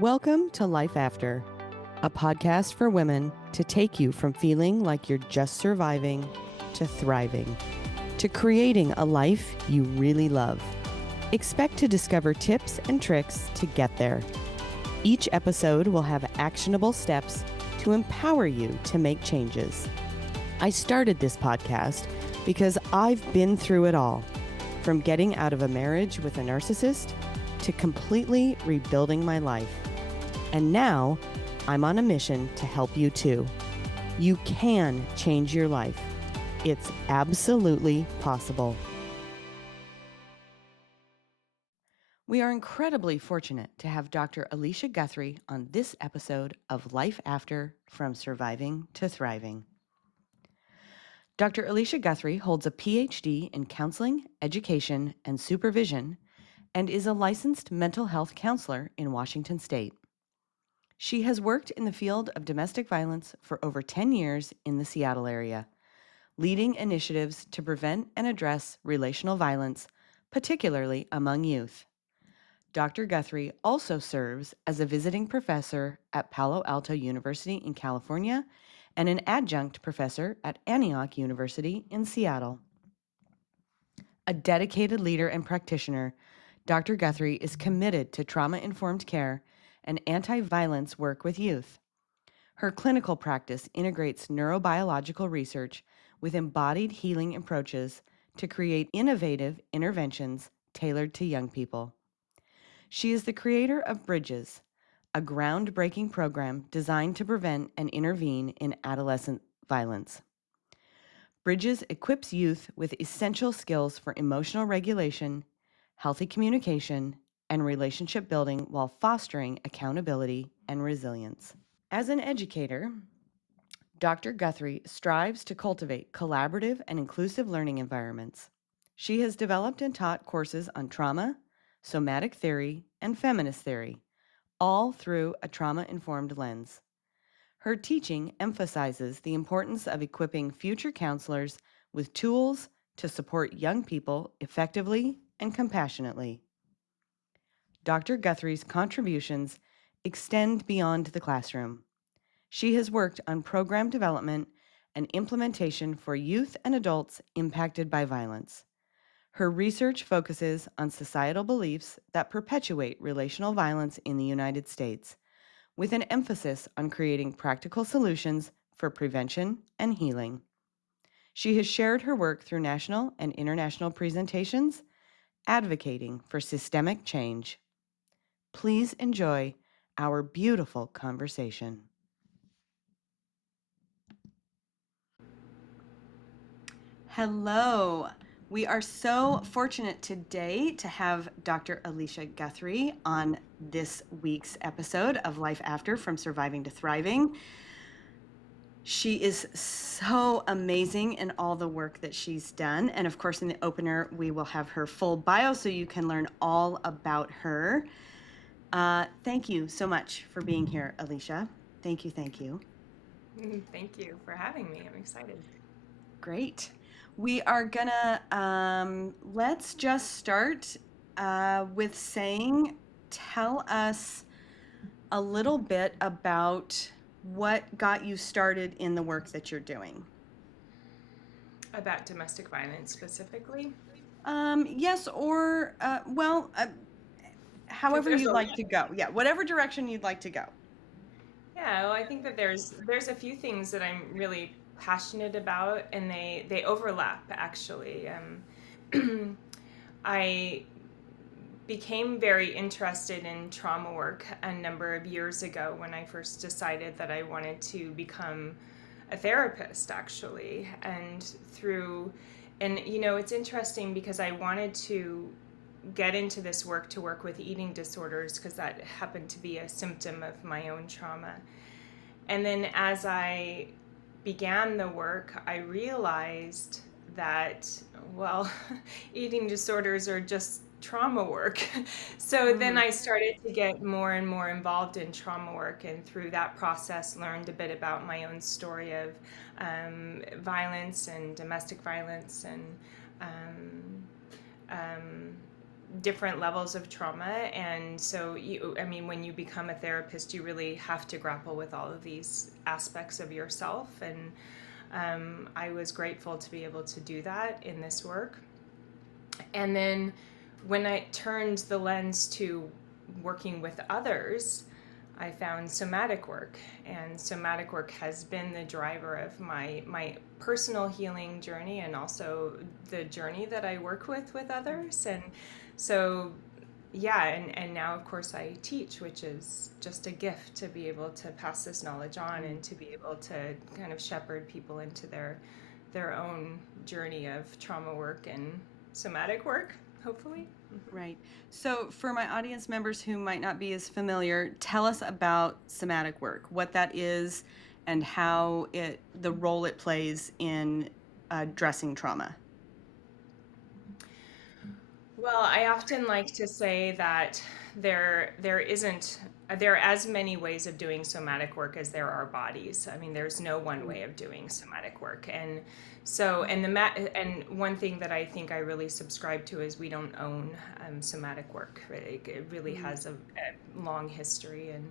Welcome to Life After, a podcast for women to take you from feeling like you're just surviving to thriving, to creating a life you really love. Expect to discover tips and tricks to get there. Each episode will have actionable steps to empower you to make changes. I started this podcast because I've been through it all, from getting out of a marriage with a narcissist to completely rebuilding my life. And now I'm on a mission to help you too. You can change your life. It's absolutely possible. We are incredibly fortunate to have Dr. Alisha Guthery on this episode of Life After, From Surviving to Thriving. Dr. Alisha Guthery holds a PhD in counseling, education, and supervision, and is a licensed mental health counselor in Washington State. She has worked in the field of domestic violence for over 10 years in the Seattle area, leading initiatives to prevent and address relational violence, particularly among youth. Dr. Guthery also serves as a visiting professor at Palo Alto University in California and an adjunct professor at Antioch University in Seattle. A dedicated leader and practitioner, Dr. Guthery is committed to trauma-informed care and anti-violence work with youth. Her clinical practice integrates neurobiological research with embodied healing approaches to create innovative interventions tailored to young people. She is the creator of Bridges, a groundbreaking program designed to prevent and intervene in adolescent violence. Bridges equips youth with essential skills for emotional regulation, healthy communication, and relationship building while fostering accountability and resilience. As an educator, Dr. Guthery strives to cultivate collaborative and inclusive learning environments. She has developed and taught courses on trauma, somatic theory, and feminist theory, all through a trauma-informed lens. Her teaching emphasizes the importance of equipping future counselors with tools to support young people effectively and compassionately. Dr. Guthery's contributions extend beyond the classroom. She has worked on program development and implementation for youth and adults impacted by violence. Her research focuses on societal beliefs that perpetuate relational violence in the United States, with an emphasis on creating practical solutions for prevention and healing. She has shared her work through national and international presentations, advocating for systemic change. Please enjoy our beautiful conversation. Hello. We are so fortunate today to have Dr. Alisha Guthery on this week's episode of Life After, From Surviving to Thriving. She is so amazing in all the work that she's done. And of course, in the opener, we will have her full bio so you can learn all about her. Thank you so much for being here, Alisha. Thank you, thank you. Thank you for having me. I'm excited. Great. We are gonna, let's just start with saying, tell us a little bit about what got you started in the work that you're doing. About domestic violence specifically. Yes, or, Because however there's you'd a like to go. Yeah, whatever direction you'd like to go. Yeah, well, I think that there's a few things that I'm really passionate about, and they overlap actually. I became very interested in trauma work a number of years ago when I first decided that I wanted to become a therapist actually, and it's interesting because I wanted to get into this work to work with eating disorders because that happened to be a symptom of my own trauma. And then as I began the work, I realized that, well, eating disorders are just trauma work. So then Mm, I started to get more and more involved in trauma work, and through that process, learned a bit about my own story of violence and domestic violence and um, um, different levels of trauma. And so, when you become a therapist, you really have to grapple with all of these aspects of yourself. And I was grateful to be able to do that in this work. And then when I turned the lens to working with others, I found somatic work. And somatic work has been the driver of my personal healing journey, and also the journey that I work with others. And so, yeah, and now, of course, I teach, which is just a gift to be able to pass this knowledge on and to be able to kind of shepherd people into their own journey of trauma work and somatic work, hopefully. Right. So, for my audience members who might not be as familiar, tell us about somatic work, what that is, and how the role it plays in addressing trauma. Well, I often like to say that there are as many ways of doing somatic work as there are bodies. I mean, there's no one way of doing somatic work. And so, and one thing that I think I really subscribe to is we don't own somatic work. It really has a long history. And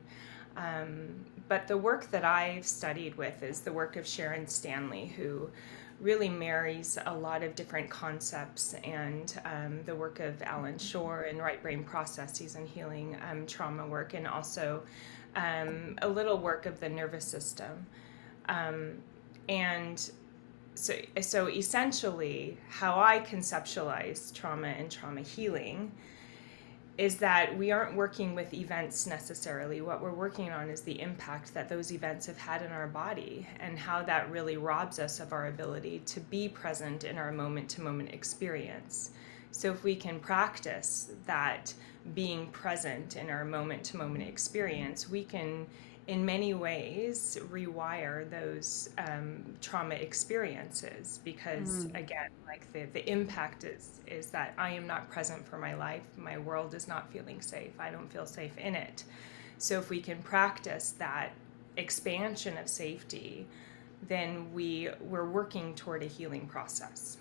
but the work that I've studied with is the work of Sharon Stanley, who really marries a lot of different concepts, and the work of Alan Shore and right brain processes and healing trauma work, and also a little work of the nervous system. And so essentially, how I conceptualize trauma and trauma healing is that we aren't working with events necessarily. What we're working on is the impact that those events have had in our body, and how that really robs us of our ability to be present in our moment-to-moment experience. So if we can practice that being present in our moment-to-moment experience, we can in many ways rewire those trauma experiences, because again, like the impact is that I am not present for my life, my world is not feeling safe, I don't feel safe in it. So if we can practice that expansion of safety, then we're working toward a healing process.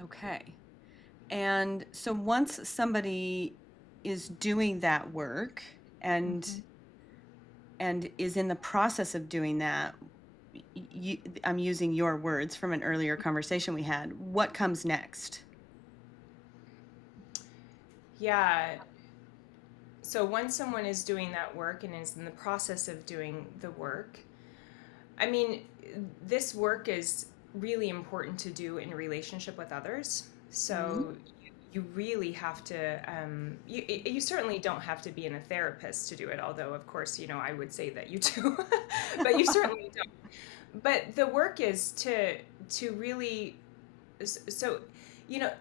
Okay. And so once somebody is doing that work and is in the process of doing that, I'm using your words from an earlier conversation we had, what comes next? Yeah. So once someone is doing that work and is in the process of doing the work, I mean, this work is really important to do in relationship with others. So you really have to, you certainly don't have to be in a therapist to do it, although, of course, I would say that you do, but you certainly don't. But the work is to really, so,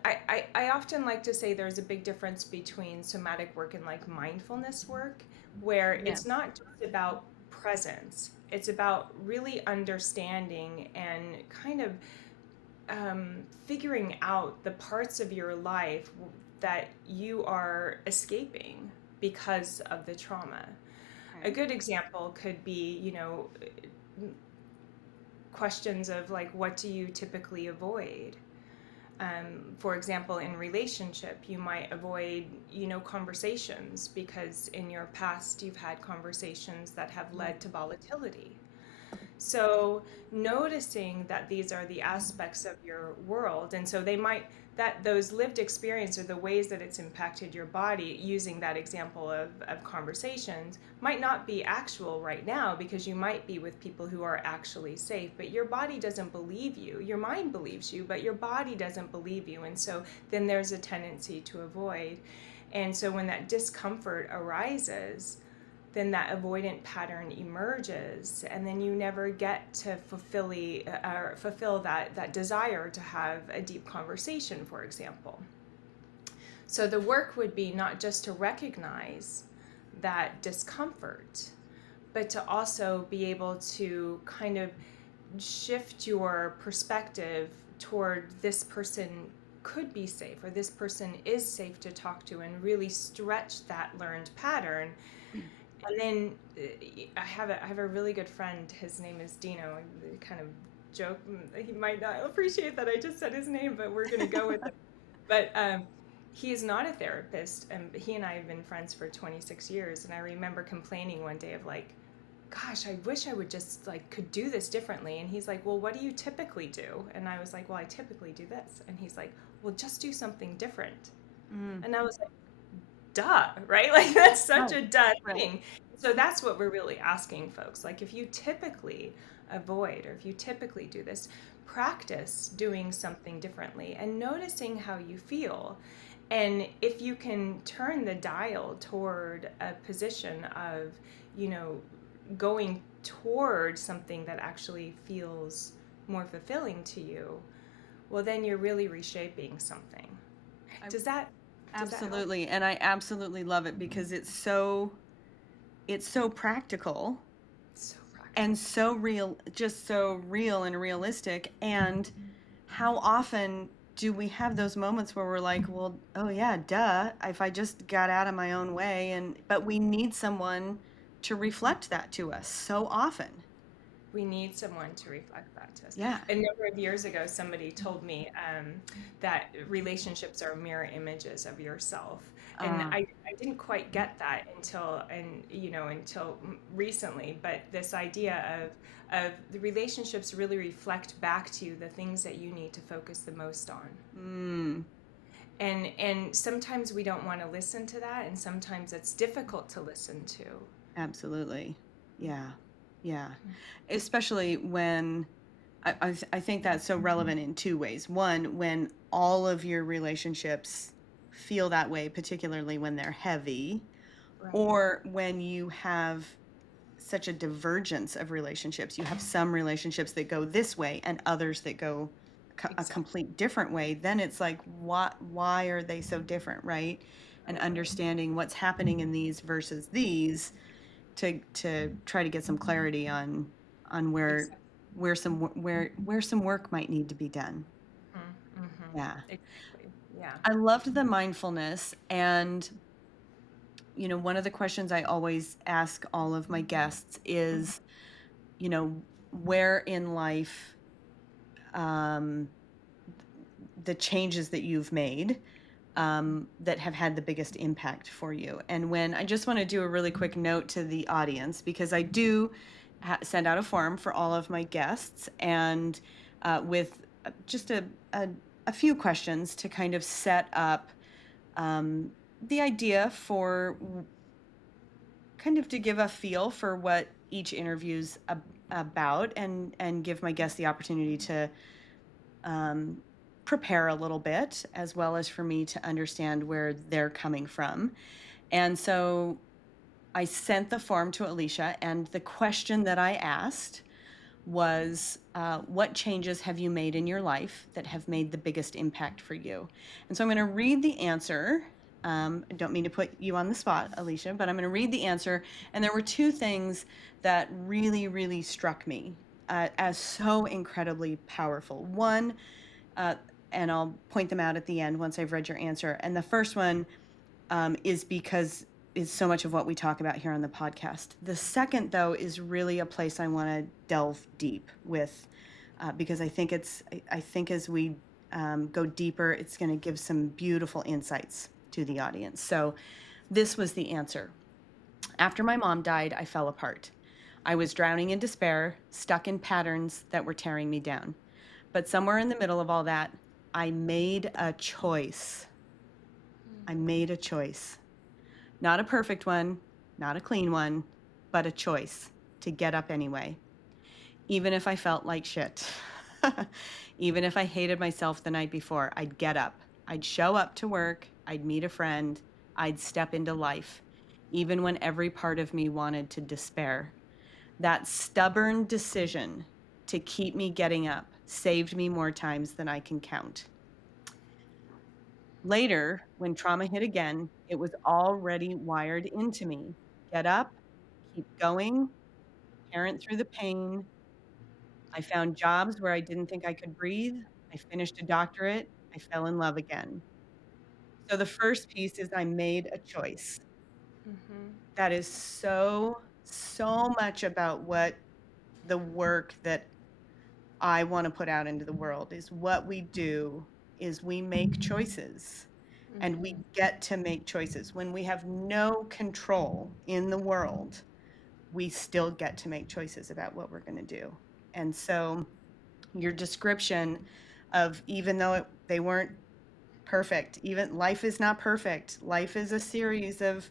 I often like to say there's a big difference between somatic work and like mindfulness work, where it's not just about presence, it's about really understanding and kind of figuring out the parts of your life that you are escaping because of the trauma. A good example could be, questions of like, what do you typically avoid? For example, in relationship, you might avoid, conversations because in your past you've had conversations that have led to volatility. So noticing that these are the aspects of your world, and so that those lived experience, or the ways that it's impacted your body, using that example of conversations, might not be actual right now, because you might be with people who are actually safe, but your body doesn't believe you. Your mind believes you, but your body doesn't believe you, and so then there's a tendency to avoid. And so when that discomfort arises, then that avoidant pattern emerges, and then you never get to fulfill that desire to have a deep conversation, for example. So the work would be not just to recognize that discomfort, but to also be able to kind of shift your perspective toward, this person could be safe, or this person is safe to talk to, and really stretch that learned pattern. And then I have a really good friend. His name is Dino. I kind of joke, he might not appreciate that I just said his name, but we're going to go with it. But he is not a therapist, and he and I have been friends for 26 years. And I remember complaining one day of like, gosh, I wish I would just like could do this differently. And he's like, well, what do you typically do? And I was like, well, I typically do this. And he's like, well, just do something different. Mm. And I was like, duh, right? Like that's such Right. a duh Right. thing. So that's what we're really asking folks. Like if you typically avoid or if you typically do this, practice doing something differently and noticing how you feel. And if you can turn the dial toward a position of, you know, going toward something that actually feels more fulfilling to you, well then you're really reshaping something. I Does that help? absolutely, and I absolutely love it because it's so practical So and practical. so real, just so real and realistic. And how often do we have those moments where we're like, well, oh yeah, duh, if I just got out of my own way, and but we need someone to reflect that to us so often. We need someone to reflect that to us. Yeah. A number of years ago, somebody told me that relationships are mirror images of yourself, and Uh, I didn't quite get that until until recently. But this idea of the relationships really reflect back to you the things that you need to focus the most on. mm, And sometimes we don't want to listen to that, and sometimes it's difficult to listen to. absolutely. Yeah. Yeah. Especially when I think that's so relevant in two ways. One, when all of your relationships feel that way, particularly when they're heavy, Right. or when you have such a divergence of relationships. You have some relationships that go this way and others that go a Exactly. complete different way. Then it's like, why are they so different, right? And Right. Right. understanding what's happening in these versus these to try to get some clarity on Exactly. where some work might need to be done. Yeah. Exactly. Yeah. I loved the mindfulness, and one of the questions I always ask all of my guests is, where in life, um, the changes that you've made, that have had the biggest impact for you. And when I just want to do a really quick note to the audience, because I do send out a form for all of my guests, and with just a, a few questions to kind of set up, um, the idea for kind of to give a feel for what each interview's about, and give my guests the opportunity to, um, prepare a little bit, as well as for me to understand where they're coming from. And so I sent the form to Alicia, and the question that I asked was, what changes have you made in your life that have made the biggest impact for you? And so I'm going to read the answer. I don't mean to put you on the spot, Alicia, but I'm going to read the answer. And there were two things that really, really struck me, as so incredibly powerful. One, uh, and I'll point them out at the end once I've read your answer. And the first one, is because is so much of what we talk about here on the podcast. The second, though, is really a place I want to delve deep with, because I think as we, go deeper, it's going to give some beautiful insights to the audience. So this was the answer. After my mom died, I fell apart. I was drowning in despair, stuck in patterns that were tearing me down. But somewhere in the middle of all that, I made a choice. I made a choice. Not a perfect one, not a clean one, but a choice to get up anyway, even if I felt like shit. Even if I hated myself the night before, I'd get up. I'd show up to work. I'd meet a friend. I'd step into life, even when every part of me wanted to despair. That stubborn decision to keep me getting up saved me more times than I can count. Later, when trauma hit again, it was already wired into me. Get up, keep going, parent through the pain. I found jobs where I didn't think I could breathe. I finished a doctorate. I fell in love again. So the first piece is I made a choice. Mm-hmm. That is so, so much about what the work that I want to put out into the world is what we do. is we make choices, and we get to make choices. When we have no control in the world, we still get to make choices about what we're going to do. And so your description of, even though they weren't perfect, even life is not perfect. Life is a series of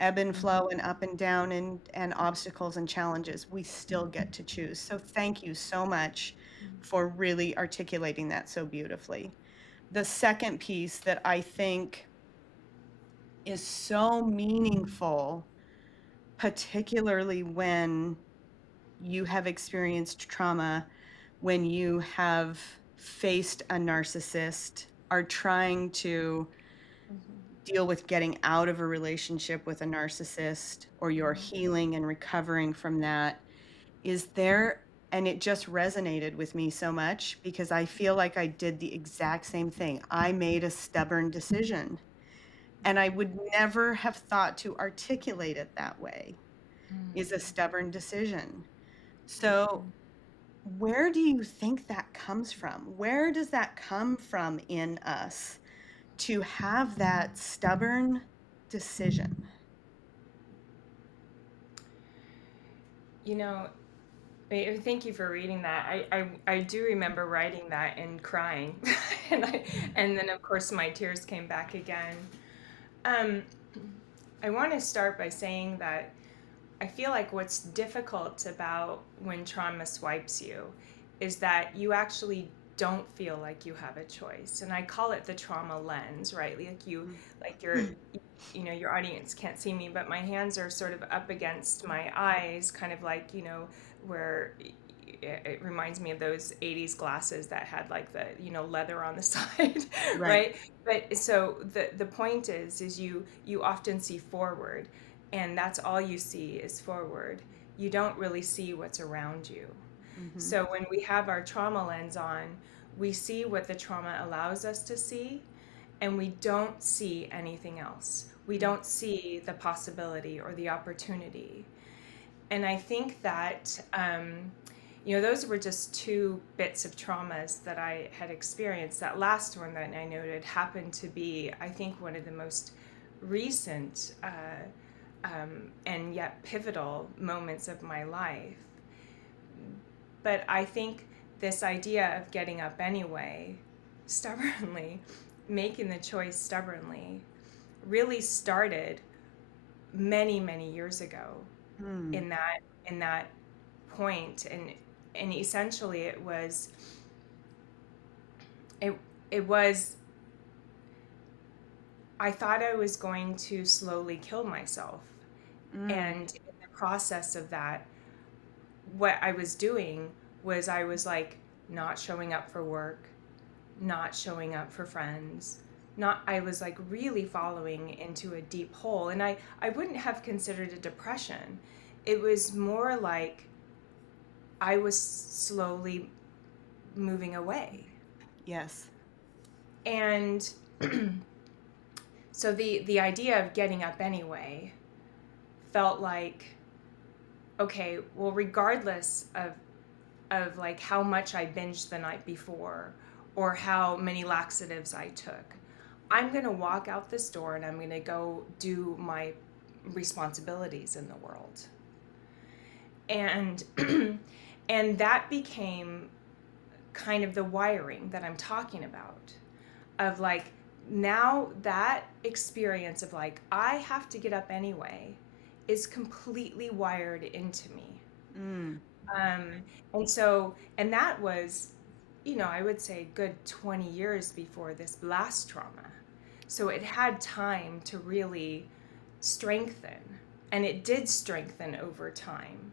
ebb and flow and up and down and obstacles and challenges. We still get to choose. So thank you so much for really articulating that so beautifully. The second piece that I think is so meaningful, particularly when you have experienced trauma, when you have faced a narcissist, are trying to deal with getting out of a relationship with a narcissist, or you're healing and recovering from that, is there, and it just resonated with me so much because I feel like I did the exact same thing. I made a stubborn decision, and I would never have thought to articulate it that way, is a stubborn decision. So where do you think that comes from? Where does that come from in us to have that stubborn decision? You know, thank you for reading that. I do remember writing that and crying, and and then of course my tears came back again. Um, I want to start by saying that I feel like what's difficult about when trauma swipes you is that you actually don't feel like you have a choice. And I call it the trauma lens, right? Like your, your audience can't see me, but my hands are sort of up against my eyes, kind of like, where it reminds me of those 80s glasses that had like the, leather on the side, Right. right? But so the point is you often see forward, and that's all you see is forward. You don't really see what's around you. Mm-hmm. So when we have our trauma lens on, we see what the trauma allows us to see, and we don't see anything else. We don't see the possibility or the opportunity. And I think that, those were just two bits of traumas that I had experienced. That last one that I noted happened to be, I think, one of the most recent and yet pivotal moments of my life. But I think this idea of getting up anyway, stubbornly, making the choice stubbornly, really started many, many years ago Mm. in that point. And essentially it it was I thought I was going to slowly kill myself. Mm. And in the process of that, what I was doing was I was like not showing up for work, not showing up for friends. Not I was like really following into a deep hole, and I wouldn't have considered it depression. It was more like I was slowly moving away. Yes. And so the idea of getting up anyway felt like, okay, well, regardless of like how much I binged the night before or how many laxatives I took, I'm going to walk out this door and I'm going to go do my responsibilities in the world. And and that became kind of the wiring that I'm talking about, of like, now that experience of like I have to get up anyway is completely wired into me. Mm. um, and that was, I would say good 20 years before this last trauma, so it had time to really strengthen, and it did strengthen over time.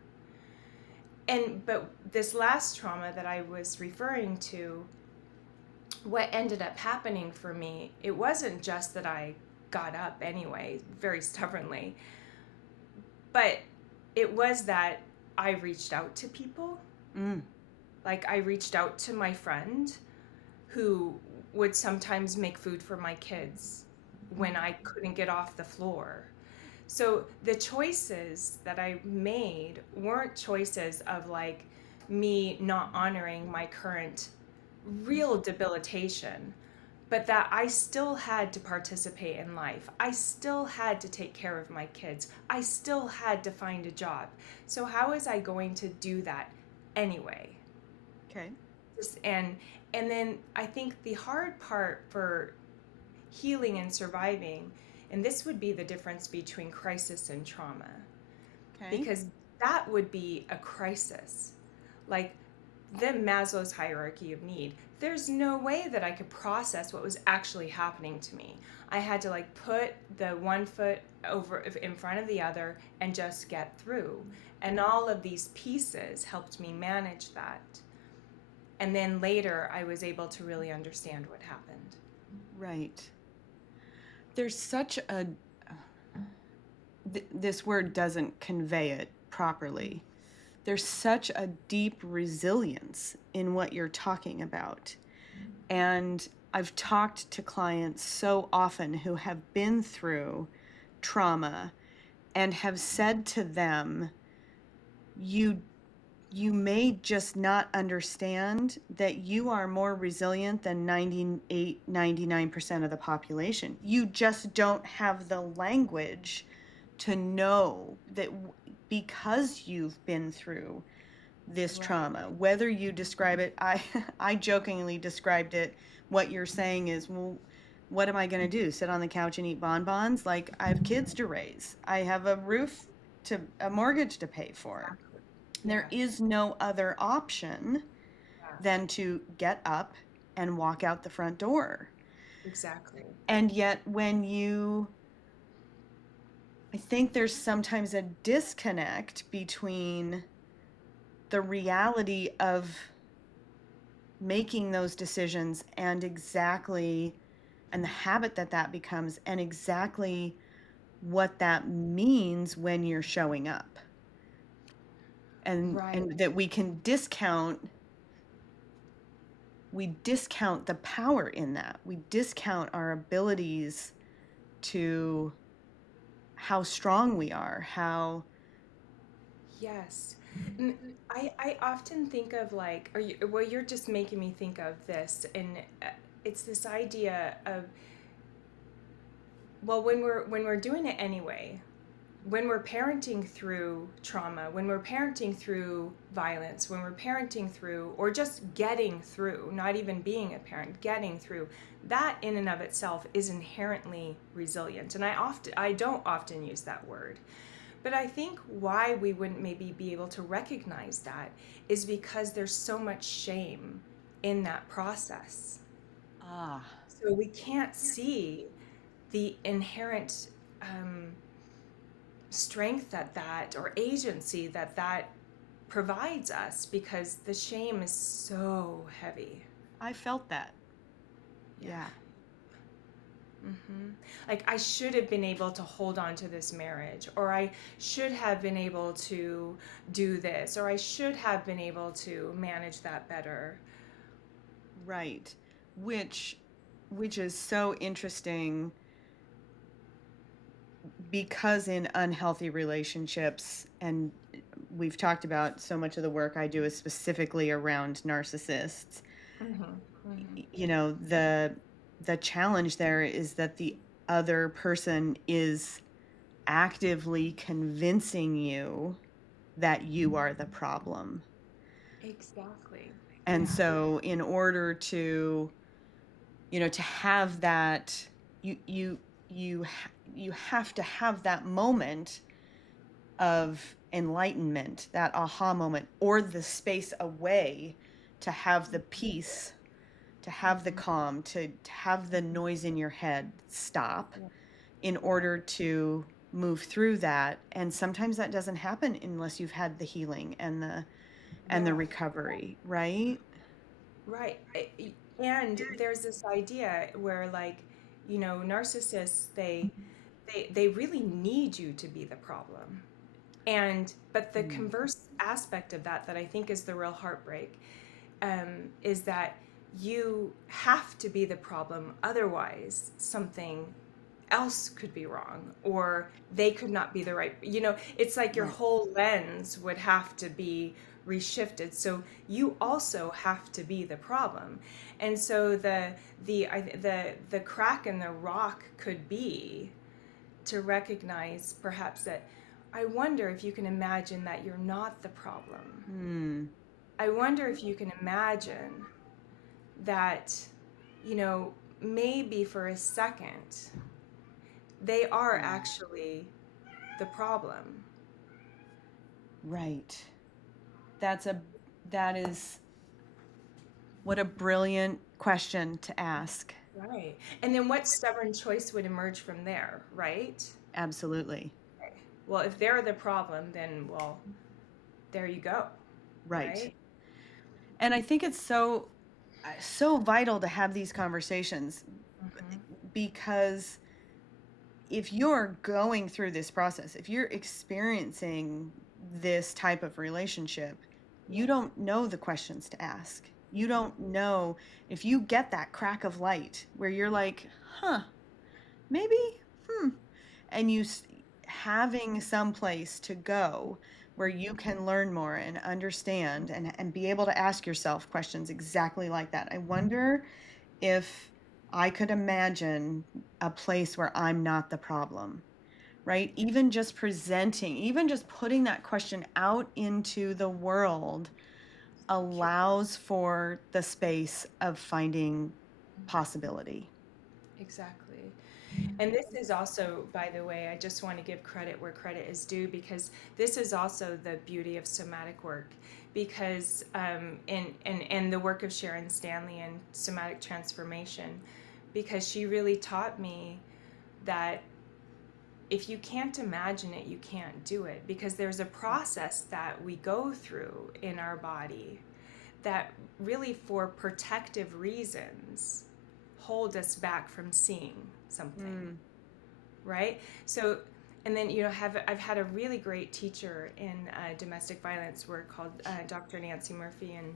But this last trauma that I was referring to, what ended up happening for me, it wasn't just that I got up anyway, very stubbornly, but it was that I reached out to people. Mm. Like, I reached out to my friend who would sometimes make food for my kids when I couldn't get off the floor. So the choices that I made weren't choices of like me not honoring my current real debilitation, but that I still had to participate in life. I still had to take care of my kids. I still had to find a job. So how was I going to do that anyway? Okay. And then I think the hard part for healing and surviving, and this would be the difference between crisis and trauma, Okay. because that would be a crisis. Like the Maslow's hierarchy of need. There's no way that I could process what was actually happening to me. I had to like put the one foot over in front of the other and just get through. And all of these pieces helped me manage that. And then later I was able to really understand what happened. Right. There's such a this word doesn't convey it properly. There's such a deep resilience in what you're talking about. And I've talked to clients so often who have been through trauma and have said to them, you you may just not understand that you are more resilient than 98, 99% of the population. You just don't have the language to know that because you've been through this Right. trauma, whether you describe it, I jokingly described it. What you're saying is, well, what am I going to do? Sit on the couch and eat bonbons? Like, I have kids to raise. I have a mortgage to pay for. Exactly. There Yeah. is no other option Yeah. than to get up and walk out the front door. Exactly. And yet, I think there's sometimes a disconnect between the reality of making those decisions and the habit that that becomes, and exactly what that means when you're showing up. Right. And that we discount the power in that. We discount our abilities to how strong we are, how Yes. I often think of like, well, you're just making me think of this, and it's this idea of, well, when we're doing it anyway, when we're parenting through trauma, when we're parenting through violence, when we're parenting through, or just getting through, not even being a parent, getting through, that in and of itself is inherently resilient. And I don't often use that word. But I think why we wouldn't maybe be able to recognize that is because there's so much shame in that process. ah, So we can't see the inherent strength or agency that provides us, because the shame is so heavy. I felt that. Yeah. Yeah. Like, I should have been able to hold on to this marriage, or I should have been able to do this, or I should have been able to manage that better. Right. Which which is so interesting because in unhealthy relationships, and we've talked about so much of the work I do is specifically around narcissists. Mm-hmm. Mm-hmm. You know, the challenge there is that the other person is actively convincing you that you are the problem. Exactly. And Yeah. so in order to, to have that, you you you have to have that moment of enlightenment, that aha moment, or the space away to have the peace, to have the Mm-hmm. calm, to have the Mm-hmm. noise in your head stop Yeah. in Yeah. order to move through that. And sometimes that doesn't happen unless you've had the healing and the Yeah. recovery, right? Right. And there's this idea where, like, narcissists, they really need you to be the problem. And but the Mm. converse aspect of that I think is the real heartbreak, is that you have to be the problem, otherwise something else could be wrong, or they could not be the right. It's like your Right. whole lens would have to be reshifted. So you also have to be the problem. And so the crack in the rock could be to recognize perhaps that I wonder if you can imagine that you're not the problem. I wonder if you can imagine that, you know, maybe for a second they are actually the problem. Right. That is what a brilliant question to ask. Right. And then what stubborn choice would emerge from there, right? Absolutely. Okay. Well, if they're the problem, then, well, there you go, Right. right? And I think it's so vital to have these conversations because if you're going through this process, if you're experiencing this type of relationship, you Yeah. don't know the questions to ask. You don't know if you get that crack of light where you're like, huh, maybe, hmm, and having some place to go where you can learn more and understand and be able to ask yourself questions exactly like that. I wonder if I could imagine a place where I'm not the problem, right? Even just presenting, even just putting that question out into the world allows for the space of finding possibility. Exactly. And this is also, by the way, I just want to give credit where credit is due, because this is also the beauty of somatic work. Because and the work of Sharon Stanley and somatic transformation, because she really taught me that if you can't imagine it, you can't do it. Because there's a process that we go through in our body that really, for protective reasons, hold us back from seeing something, right? So, and then, you know, I've had a really great teacher in domestic violence work called Dr. Nancy Murphy, and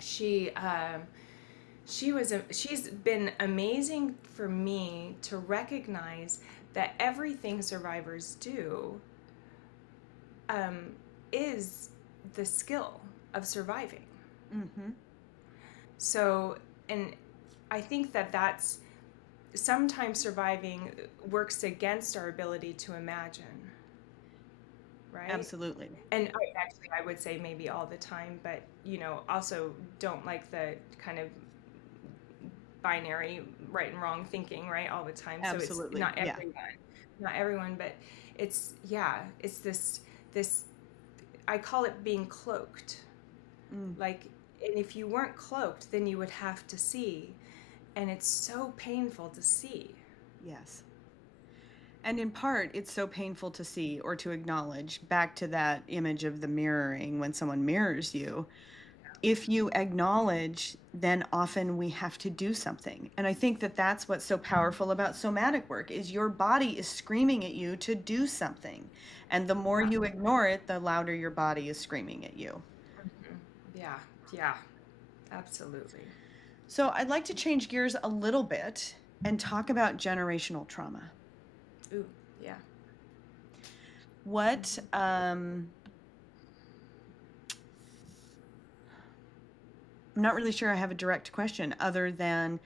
she she's been amazing for me to recognize that everything survivors do um, is the skill of surviving. Mm-hmm. So, and I think that that's sometimes surviving works against our ability to imagine, right? Absolutely. And I would say maybe all the time, but you know, also don't like the kind of binary right and wrong thinking, right, all the time. So it's Absolutely. Yeah. not everyone, but it's, yeah, it's this I call it being cloaked. Mm, Like, and if you weren't cloaked, then you would have to see, and it's so painful to see. yes. And in part, it's so painful to see or to acknowledge, back to that image of the mirroring when someone mirrors you. If you acknowledge, then often we have to do something. And I think that that's what's so powerful about somatic work is your body is screaming at you to do something. And the more you ignore it, the louder your body is screaming at you. Yeah, yeah, absolutely. So I'd like to change gears a little bit and talk about generational trauma. Ooh, yeah. What I'm not really sure I have a direct question other than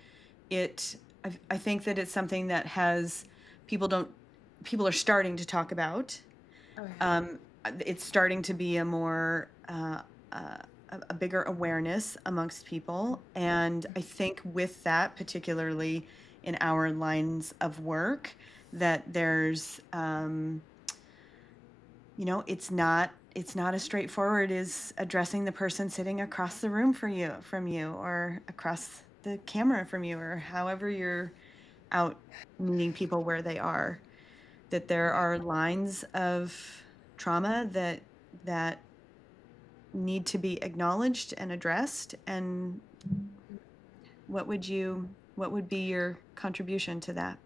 I think that it's something that has people don't people are starting to talk about. Oh yeah. Um, it's starting to be a more uh, a bigger awareness amongst people, and I think with that, particularly in our lines of work, that there's it's not as straightforward as addressing the person sitting across the room from you or across the camera from you or however you're out meeting people where they are, that there Yeah. are lines of trauma that need to be acknowledged and addressed. And what would be your contribution to that?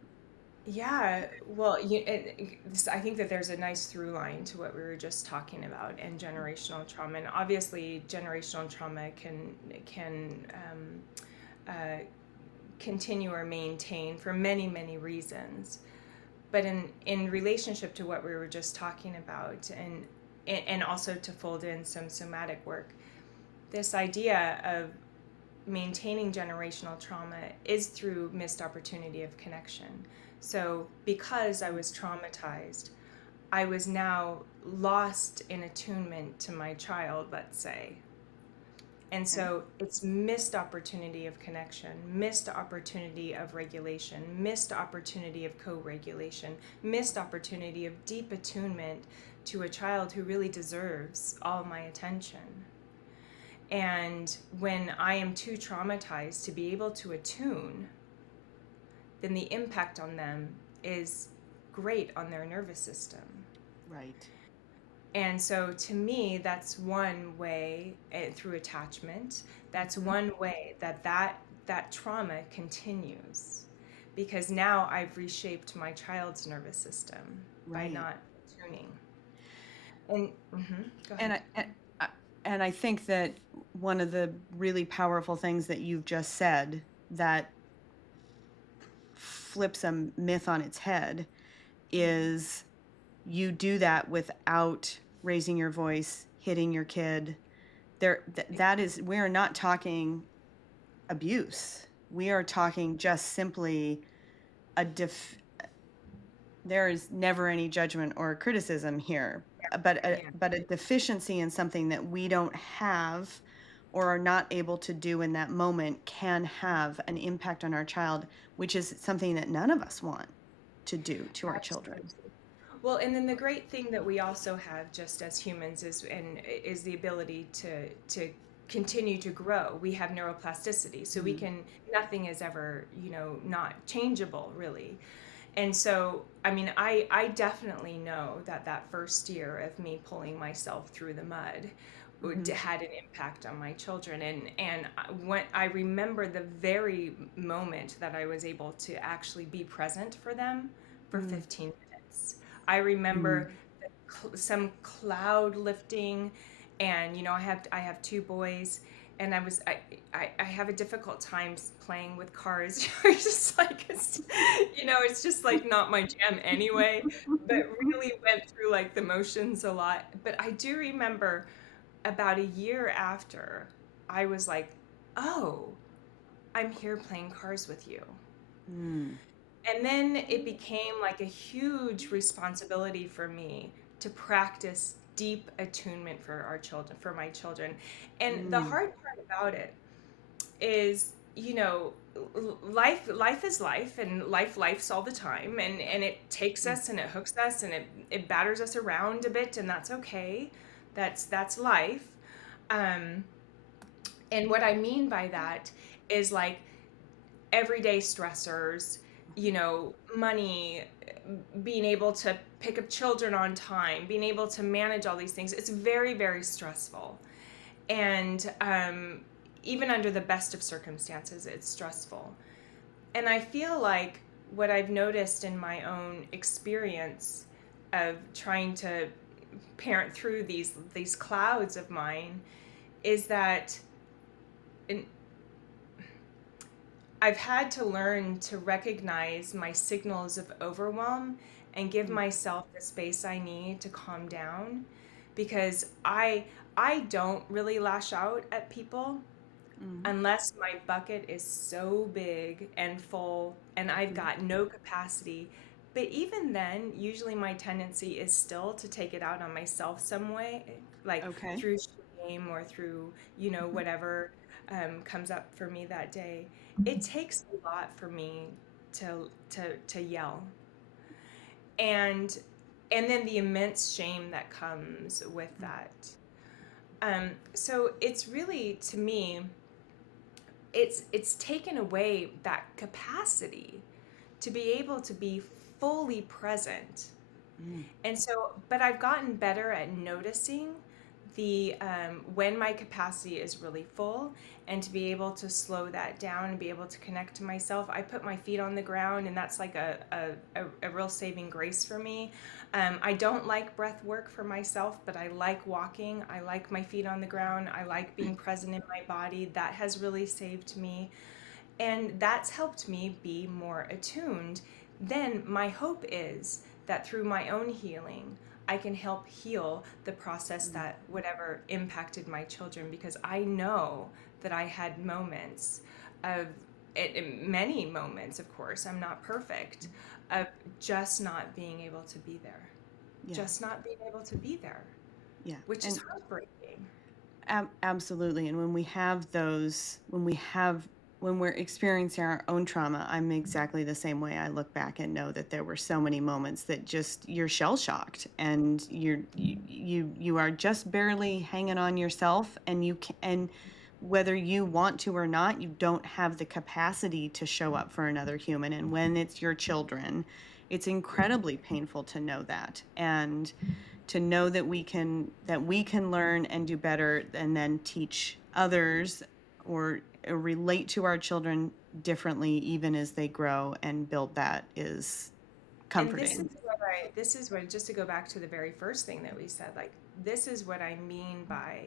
Yeah, well, I think that there's a nice through line to what we were just talking about and generational trauma. And obviously, generational trauma can uh, continue or maintain for many, many reasons. But in relationship to what we were just talking about, and also to fold in some somatic work, this idea of maintaining generational trauma is through missed opportunity of connection. So because I was traumatized, I was now lost in attunement to my child, let's say. And Okay. so it's missed opportunity of connection, missed opportunity of regulation, missed opportunity of co-regulation, missed opportunity of deep attunement to a child who really deserves all my attention. And when I am too traumatized to be able to attune, then the impact on them is great on their nervous system. Right. And so to me, that's one way, through attachment, that's Mm-hmm. one way that trauma continues. Because now I've reshaped my child's nervous system by Right. not tuning. And go And ahead. I think that one of the really powerful things that you've just said that flips a myth on its head is you do that without raising your voice, hitting your kid. That is, we are not talking abuse. We are talking just simply a there is never any judgment or criticism here, Yeah. but a deficiency in something that we don't have or are not able to do in that moment can have an impact on our child, which is something that none of us want to do to our children. Absolutely. Well, and then the great thing that we also have just as humans is the ability to continue to grow. We have neuroplasticity, so we Mm. can nothing is ever, not changeable really. And so, I mean, I definitely know that first year of me pulling myself through the mud Mhm. had an impact on my children. And when I remember the very moment that I was able to actually be present for them for Mm. 15 minutes. I Mm. remember some cloud lifting, and I have two boys, and I have a difficult time playing with cars. It's just like it's just like not my jam anyway. But really went through like the motions a lot. But I do remember about a year after, I was like, oh, I'm here playing cars with you. Mm. And then it became like a huge responsibility for me to practice deep attunement for our children, for my children. And the Mm. hard part about it is, life is life, and life's all the time, and it takes us and it hooks us and it batters us around a bit, and that's okay. That's life. Um, and what I mean by that is like everyday stressors, money, being able to pick up children on time, being able to manage all these things. It's very, very stressful. And even under the best of circumstances, it's stressful. And I feel like what I've noticed in my own experience of trying to parent through these clouds of mine is that in, I've had to learn to recognize my signals of overwhelm and give Mm. myself the space I need to calm down, because I don't really lash out at people Mm. unless my bucket is so big and full and I've Mm. got no capacity. But even then, usually my tendency is still to take it out on myself some way, like Okay. through shame or through, whatever comes up for me that day. It takes a lot for me to yell. And and then the immense shame that comes with that. So it's really, to me, it's taken away that capacity to be able to be fully present. Mm. And so, but I've gotten better at noticing the when my capacity is really full, and to be able to slow that down and be able to connect to myself. I put my feet on the ground, and that's like a real saving grace for me. I don't like breath work for myself, but I like walking. I like my feet on the ground. I like being present in my body. That has really saved me. And that's helped me be more attuned. Then my hope is that through my own healing, I can help heal the process that whatever impacted my children, because I know that I had moments of many moments, of course, I'm not perfect, of just not being able to be there. Yeah. Just not being able to be there, Yeah. which is And heartbreaking. absolutely. And when we have those, when we're experiencing our own trauma, I'm exactly the same way. I look back and know that there were so many moments that just you're shell shocked and you are just barely hanging on yourself, and you can, and whether you want to or not, you don't have the capacity to show up for another human. And when it's your children, it's incredibly painful to know that. And to know that we can learn and do better and then teach others, or relate to our children differently even as they grow and build, that is And this is comforting. what I, this is what, just to go back to the very first thing that we said, like, this is what I mean by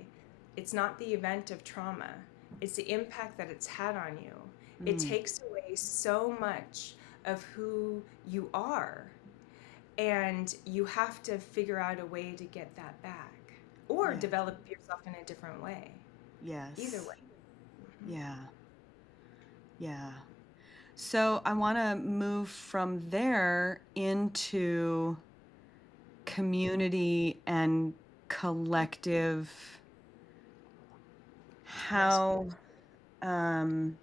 it's not the event of trauma, it's the impact that it's had on you. It Mm, takes away so much of who you are, and you have to figure out a way to get that back or yeah. develop yourself in a different way. Either Yes. way. Yeah. Yeah. So I want to move from there into community and collective. Yes. How um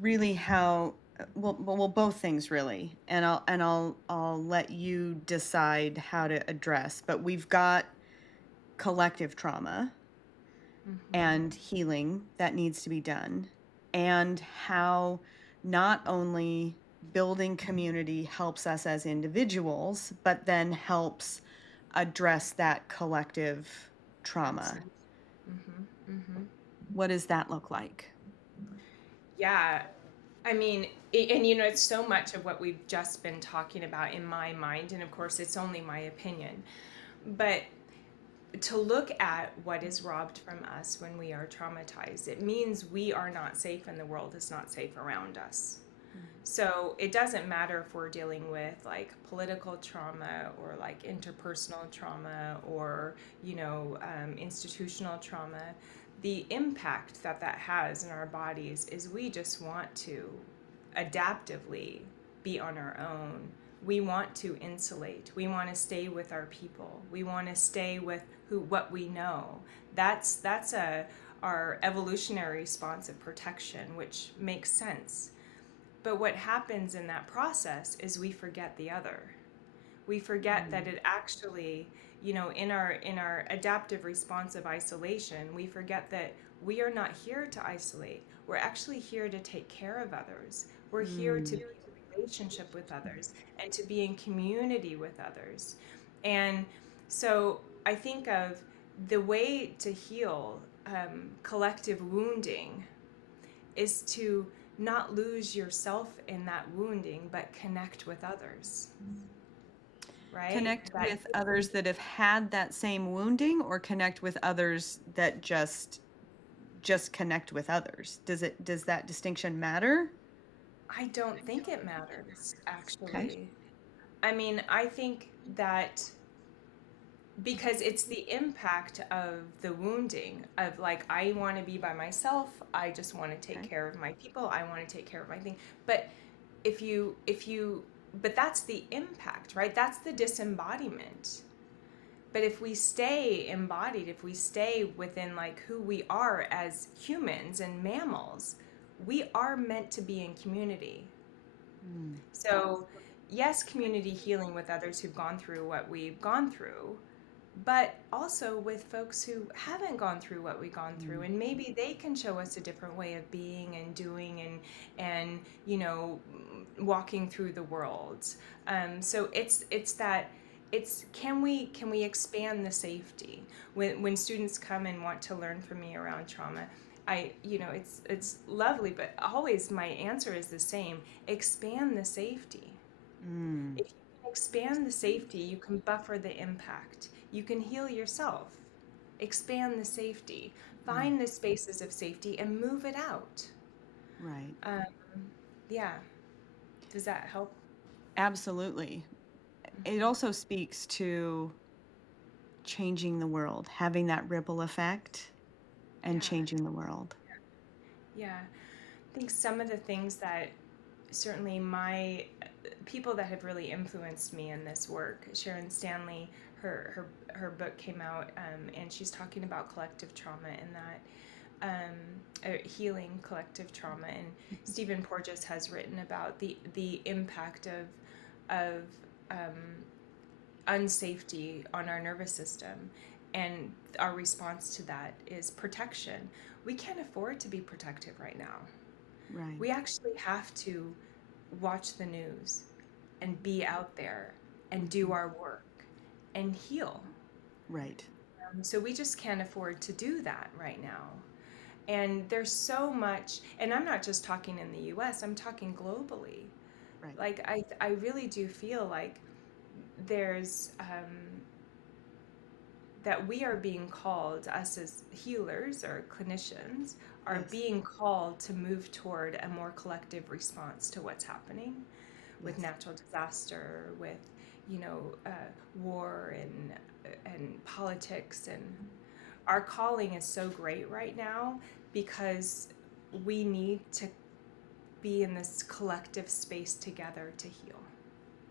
really how well, both things really, and I'll let you decide how to address, but we've got collective trauma Mm-hmm. and healing that needs to be done, and how not only building community helps us as individuals but then helps address that collective trauma. Absolutely. Mm-hmm. Mm-hmm. What does that look like? Yeah, I mean, and you know, it's so much of what we've just been talking about in my mind, and of course, it's only my opinion. But to look at what is robbed from us when we are traumatized, it means we are not safe and the world is not safe around us. So it doesn't matter if we're dealing with like political trauma or like interpersonal trauma or, institutional trauma. The impact that that has in our bodies is we just want to adaptively be on our own. We want to insulate. We want to stay with our people. We want to stay with what we know. That's our evolutionary response of protection, which makes sense. But what happens in that process is we forget the other. We forget that it actually, in our adaptive response of isolation, we forget that we are not here to isolate. We're actually here to take care of others. We're here to Mm, be in relationship with others and to be in community with others. And so I think of the way to heal collective wounding is to not lose yourself in that wounding, but connect with others, right? connect That with others that have had that same wounding, or connect with others that just connect with others? Does that distinction matter? I don't think it matters, Okay. actually. I mean, I think that because it's the impact of the wounding of like I want to be by myself, I just want to take Okay. care of my people, I want to take care of my thing. But if you but that's the impact, right? That's the disembodiment. But if we stay embodied, if we stay within like who we are as humans and mammals, we are meant to be in community. Mm, So, yes, community healing with others who've gone through what we've gone through, but also with folks who haven't gone through what we've gone through, mm, and maybe they can show us a different way of being and doing and walking through the world. So it's that it's can we expand the safety when students come and want to learn from me around trauma. It's lovely, but always my answer is the same: expand the safety. mm, If you can expand the safety, you can buffer the impact. You can heal yourself. Expand the safety. mm. Find the spaces of safety and move it out. Right. Um, yeah. Does that help? Absolutely. it also speaks to changing the world, having that ripple effect and Yeah, changing the world. yeah. I think some of the things that certainly my people that have really influenced me in this work, Sharon Stanley, her book came out, and she's talking about collective trauma and that healing collective trauma. And Stephen Porges has written about the impact of unsafety on our nervous system, and our response to that is protection. We can't afford to be protective right now. Right, We actually have to watch the news and be out there and do hmm, our work and heal. right, So we just can't afford to do that right now. And there's so much, and I'm not just talking in the US, I'm talking globally. right. Like, I really do feel like there's, that we are being called, us as healers or clinicians, are Yes, being called to move toward a more collective response to what's happening with yes, natural disaster, with war and politics, and our calling is so great right now because we need to be in this collective space together to heal.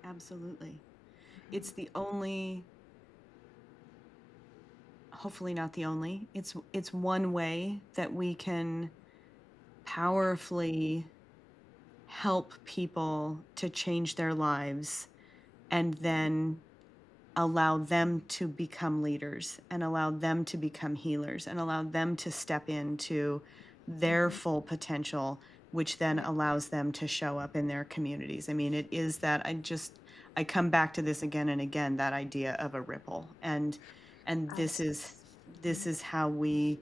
absolutely. It's the only, hopefully not the only, it's one way that we can powerfully help people to change their lives and then allow them to become leaders and allow them to become healers and allow them to step into their Mm-hmm. full potential, which then Yeah, allows them to show up in their communities. I mean, it is that I come back to this again and again, that idea of a ripple. And absolutely. this is how we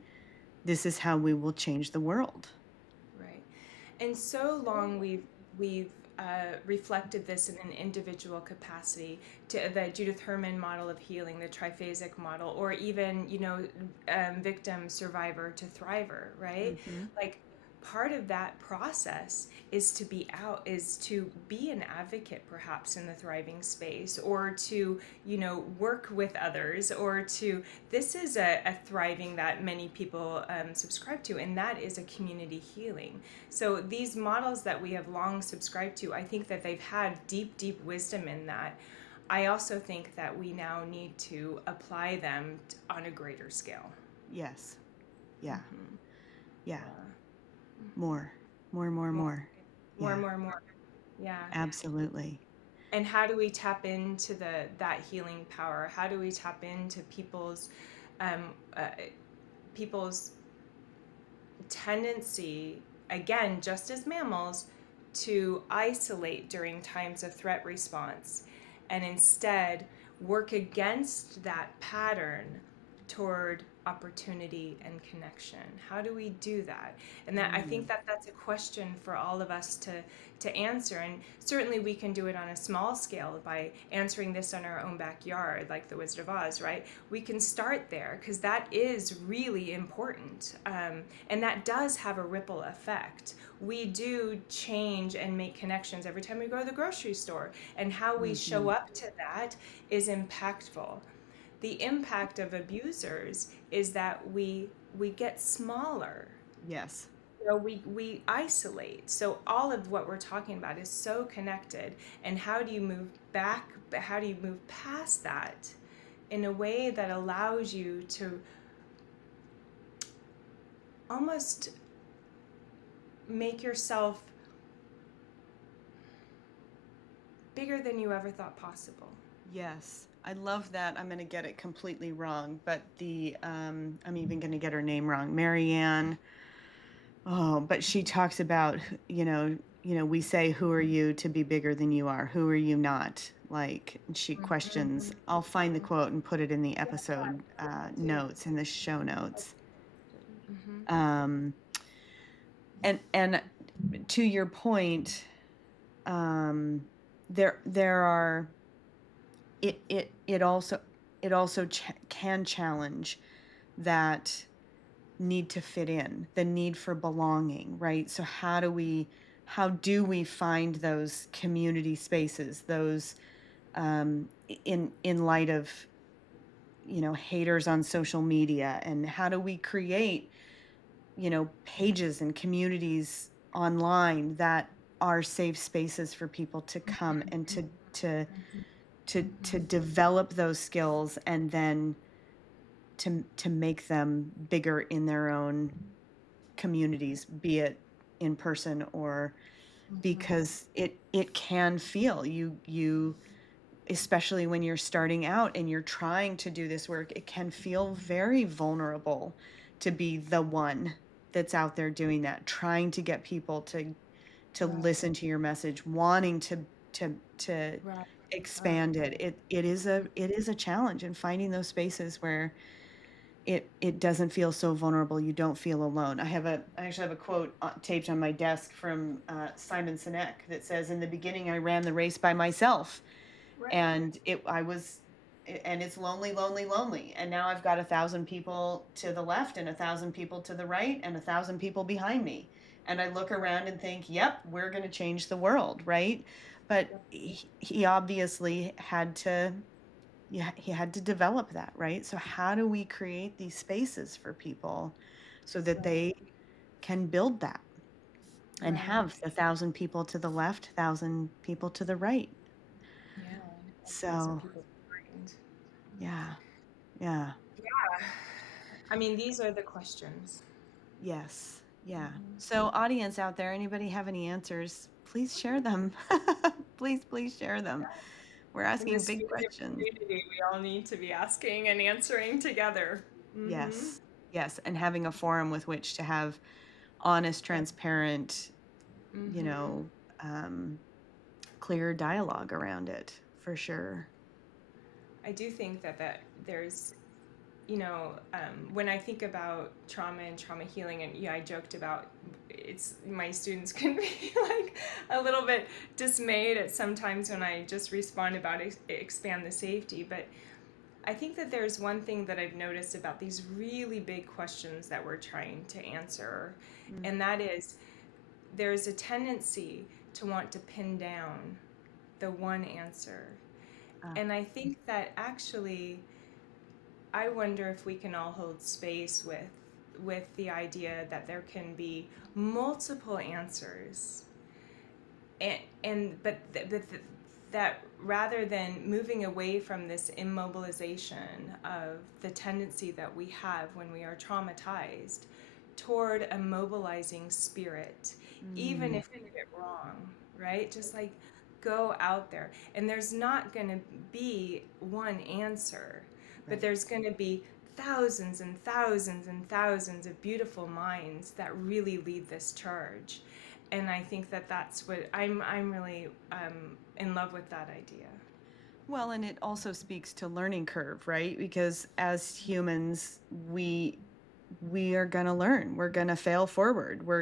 this is how we will change the world. Right. And so long we've reflected this in an individual capacity to the Judith Herman model of healing, the triphasic model, or even victim, survivor to thriver, right? Hmm. Like part of that process is to be out, is to be an advocate perhaps in the thriving space, or to work with others, or to this is a thriving that many people subscribe to, and that is a community healing. So these models that we have long subscribed to, I think that they've had deep wisdom in that. I also think that we now need to apply them on a greater scale. Yes. Yeah. Mm-hmm. Yeah. Yeah. More, more, more, More, more. more, Yeah, more, more. Yeah. absolutely. And how do we tap into that healing power? How do we tap into um, uh, people's tendency, again, just as mammals, to isolate during times of threat response and instead work against that pattern toward opportunity and connection? How do we do that? And that, I think Mm, that that's a question for all of us to answer. And certainly we can do it on a small scale by answering this in our own backyard, like the Wizard of Oz, right? We can start there because that is really important. And that does have a ripple effect. We do change and make connections every time we go to the grocery store, and how we show mhm. up to that is impactful. The impact of abusers is that we get smaller. Yes, We isolate. So all of what we're talking about is so connected. And how do you move back? How do you move past that in a way that allows you to almost make yourself bigger than you ever thought possible? yes. I love that. I'm going to get it completely wrong, but I'm even going to get her name wrong. Marianne. Oh, but she talks about, we say, who are you to be bigger than you are? Who are you not? Like, she questions. I'll find the quote and put it in the episode Do. notes, in the show notes. Mm-hmm. Um, and to your point, um, there are it also can challenge that need to fit in, the need for belonging, right? So how do we find those community spaces, those in light of, haters on social media, and how do we create, pages and communities online that are safe spaces for people to come and to develop those skills, and then to make them bigger in their own communities, be it in person, or because it can feel you especially when you're starting out and you're trying to do this work, it can feel very vulnerable to be the one that's out there doing that, trying to get people to Right. listen to your message, wanting to Right. Oh, expand it. It is a challenge in finding those spaces where it doesn't feel so vulnerable. You don't feel alone. I actually have a quote taped on my desk from Simon Sinek that says, "In the beginning, I ran the race by myself, right. and it's lonely, lonely, lonely. And now I've got 1,000 people to the left, and 1,000 people to the right, and 1,000 people behind me. And I look around and think, yep, we're going to change the world, right?" But Yep. he obviously had to, yeah, he had to develop that, right? So how do we create these spaces for people so that Right. they can build that and Right. have 1,000 people to the left, 1,000 people to the right? Yeah. 1,000 So people behind. yeah, yeah. Yeah. I mean, these are the questions. Yes. Yeah. Mhm. So, audience out there, anybody have any answers? Please share them. Please share them. We're In the asking big spirit of questions. community, we all need to be asking and answering together. Mm-hmm. Yes. Yes. And having a forum with which to have honest, Yeah. transparent, you Mm-hmm. know, um, clear dialogue around it for sure. I do think that there's, when I think about trauma and trauma healing, and yeah, I joked about it's my students can be like a little bit dismayed at sometimes when I just respond about expand the safety, but I think that there's one thing that I've noticed about these really big questions that we're trying to answer, Mm. and that is there's a tendency to want to pin down the one answer. Ah, And I think that actually, I wonder if we can all hold space with the idea that there can be multiple answers, and that rather than moving away from this immobilization of the tendency that we have when we are traumatized toward a mobilizing spirit, even mm, if we get it wrong, right? Just like go out there. And there's not going to be one answer, but right. there's going to be thousands and thousands and thousands of beautiful minds that really lead this charge. And I think that that's what I'm really in love with that idea. Well, and it also speaks to learning curve, right? Because as humans, we are going to learn. We're going to fail forward. We're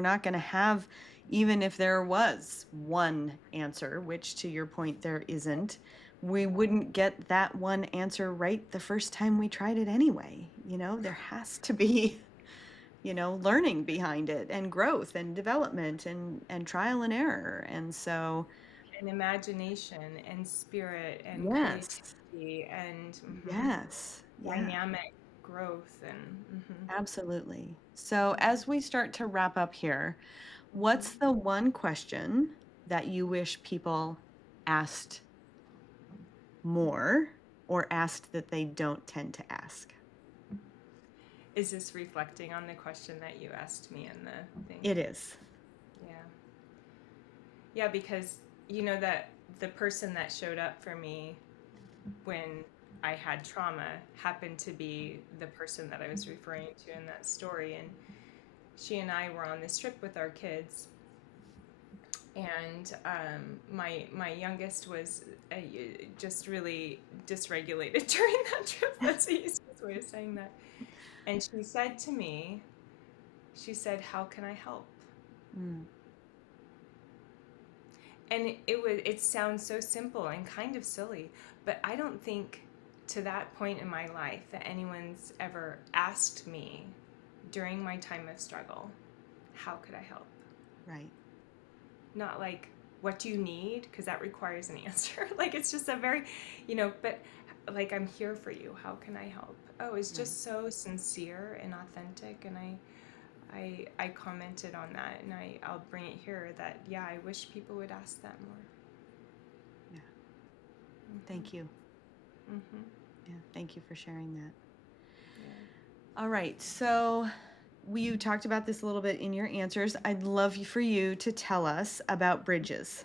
not going to have, even if there was one answer, which to your point there isn't, we wouldn't get that one answer right the first time we tried it anyway. There has to be, learning behind it, and growth and development, and trial and error. And so, And imagination and spirit and yes. creativity and Yes. Yeah. dynamic growth and Absolutely. So, as we start to wrap up here, what's mhm. the one question that you wish people asked more, or asked that they don't tend to ask? Is this reflecting on the question that you asked me in the thing? It is. Yeah. Yeah, because that the person that showed up for me when I had trauma happened to be the person that I was referring to in that story. And she and I were on this trip with our kids. And my youngest was just really dysregulated during that trip. That's the easiest way of saying that. And she said to me, she said, "How can I help?" Mm, And it sounds so simple and kind of silly, but I don't think to that point in my life that anyone's ever asked me during my time of struggle, how could I help? right. Not like what do you need? Because that requires an answer. Like, it's just a very, but like, I'm here for you. How can I help? Oh, it's just so sincere and authentic. And I commented on that, and I'll bring it here that, yeah, I wish people would ask that more. Yeah. Thank you. Mm-hmm. Yeah, thank you for sharing that. Yeah. All right, so you talked about this a little bit in your answers. I'd love for you to tell us about Bridges.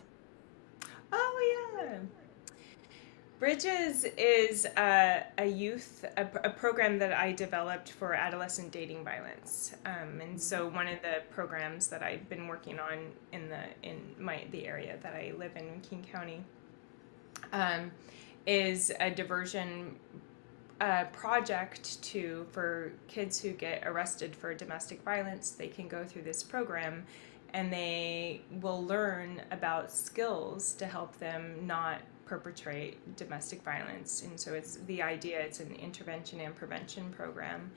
Oh, yeah. Bridges is a program that I developed for adolescent dating violence, and so one of the programs that I've been working on in the area that I live in King County, is a diversion project for kids who get arrested for domestic violence. They can go through this program, and they will learn about skills to help them not perpetrate domestic violence. And so it's an intervention and prevention program.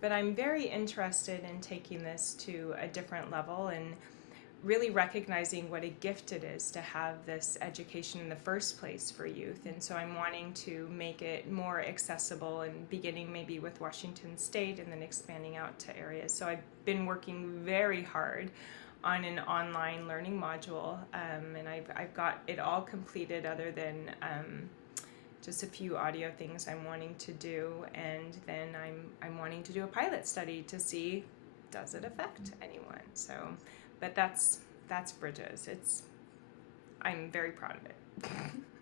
But I'm very interested in taking this to a different level and really recognizing what a gift it is to have this education in the first place for youth. And so I'm wanting to make it more accessible, and beginning maybe with Washington State and then expanding out to areas. So I've been working very hard on an online learning module, and I've got it all completed other than just a few audio things I'm wanting to do, and then I'm wanting to do a pilot study to see, does it affect anyone? So, but that's Bridges. I'm very proud of it.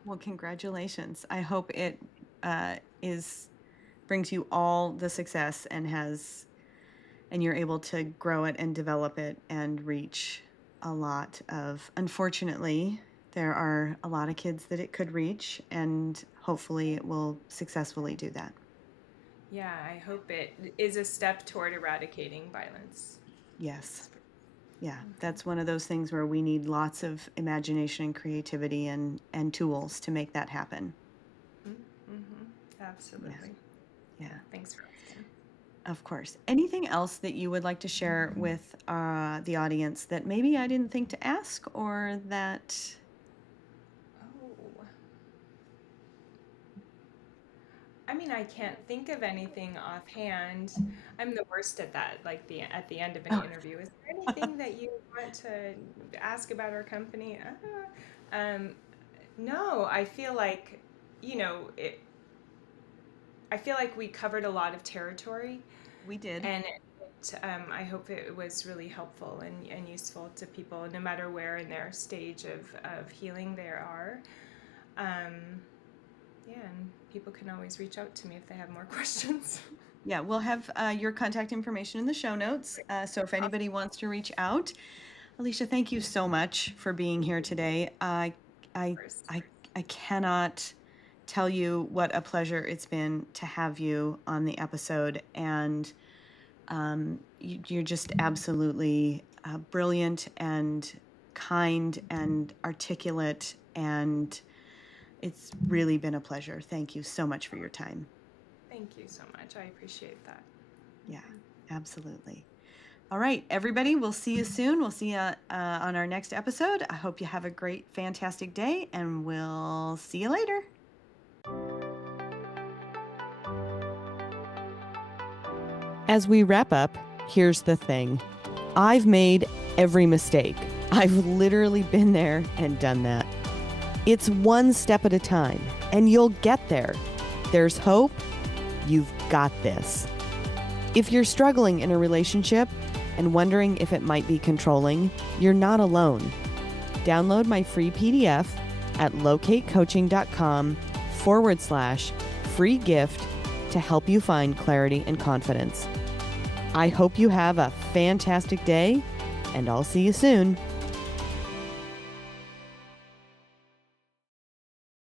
Well, congratulations. I hope it brings you all the success and you're able to grow it and develop it and reach a lot of, unfortunately, there are a lot of kids that it could reach, and hopefully it will successfully do that. Yeah, I hope it is a step toward eradicating violence. Yes. Yeah, that's one of those things where we need lots of imagination and creativity and tools to make that happen. Mm-hmm. Absolutely. Yeah. Thanks for asking. Of course. Anything else that you would like to share with the audience that maybe I didn't think to ask, or that? Oh. I mean, I can't think of anything offhand. I'm the worst at that, like at the end of an interview. Is there anything that you want to ask about our company? No, I feel like, I feel like we covered a lot of territory, We did. and I hope it was really helpful and useful to people, no matter where in their stage of healing they are. Yeah, and people can always reach out to me if they have more questions. Yeah, we'll have your contact information in the show notes. So if anybody wants to reach out, Alisha, thank you so much for being here today. I cannot tell you what a pleasure it's been to have you on the episode, and you're just absolutely brilliant and kind and articulate, and it's really been a pleasure. Thank you so much for your time. Thank you so much. I appreciate that. Yeah, absolutely. All right, everybody, we'll see you soon. We'll see you on our next episode. I hope you have a great, fantastic day, and we'll see you later. As we wrap up, here's the thing. I've made every mistake. I've literally been there and done that. It's one step at a time, and you'll get there. There's hope. You've got this. If you're struggling in a relationship and wondering if it might be controlling, you're not alone. Download my free PDF at locatecoaching.com/free gift to help you find clarity and confidence. I hope you have a fantastic day, and I'll see you soon.